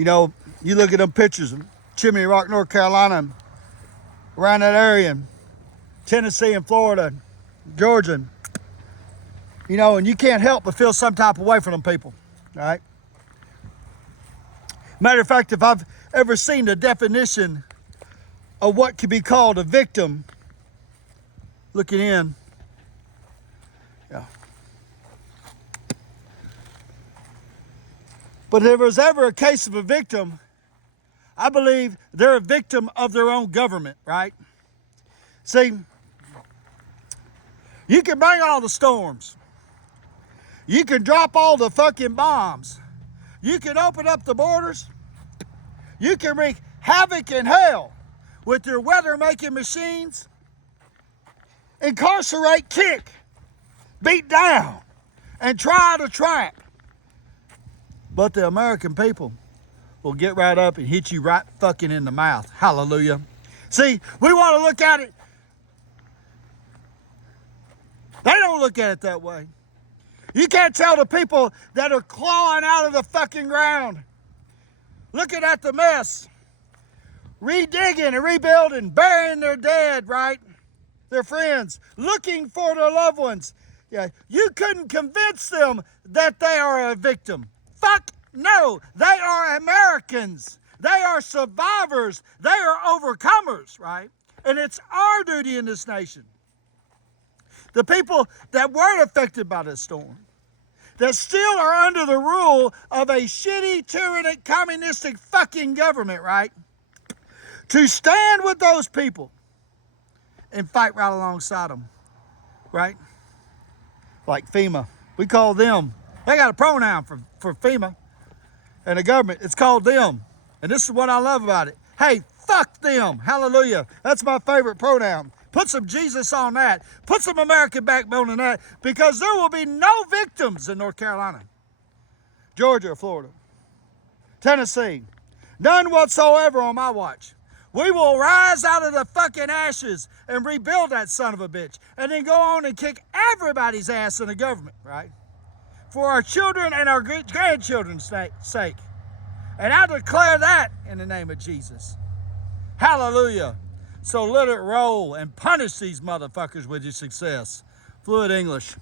You know, you look at them pictures of Chimney Rock, North Carolina, around that area, and Tennessee and Florida, Georgia, you know, and you can't help but feel some type of way for them people, all right? Matter of fact, if I've ever seen the definition of what could be called a victim, looking in, yeah. But if there was ever a case of a victim, I believe they're a victim of their own government, right? See, you can bring all the storms. You can drop all the fucking bombs. You can open up the borders. You can wreak havoc in hell with your weather-making machines. Incarcerate, kick, beat down, and try to trap. But the American people will get right up and hit you right fucking in the mouth. Hallelujah. See, we want to look at it. They don't look at it that way. You can't tell the people that are clawing out of the fucking ground, looking at the mess, redigging and rebuilding, burying their dead, right? Their friends, looking for their loved ones. Yeah, you couldn't convince them that they are a victim. Fuck no, they are Americans. They are survivors. They are overcomers, right? And it's our duty in this nation. The people that weren't affected by this storm, that still are under the rule of a shitty, tyrannic, communistic fucking government, right? To stand with those people and fight right alongside them, right? Like FEMA. We call them, they got a pronoun for FEMA and the government. It's called them. And this is what I love about it. Hey, fuck them. Hallelujah. That's my favorite pronoun. Put some Jesus on that. Put some American backbone in that, because there will be no victims in North Carolina, Georgia, or Florida, Tennessee. None whatsoever on my watch. We will rise out of the fucking ashes and rebuild that son of a bitch, and then go on and kick everybody's ass in the government, right? For our children and our grandchildren's sake. And I declare that in the name of Jesus. Hallelujah. So let it roll and punish these motherfuckers with your success. Fluid English.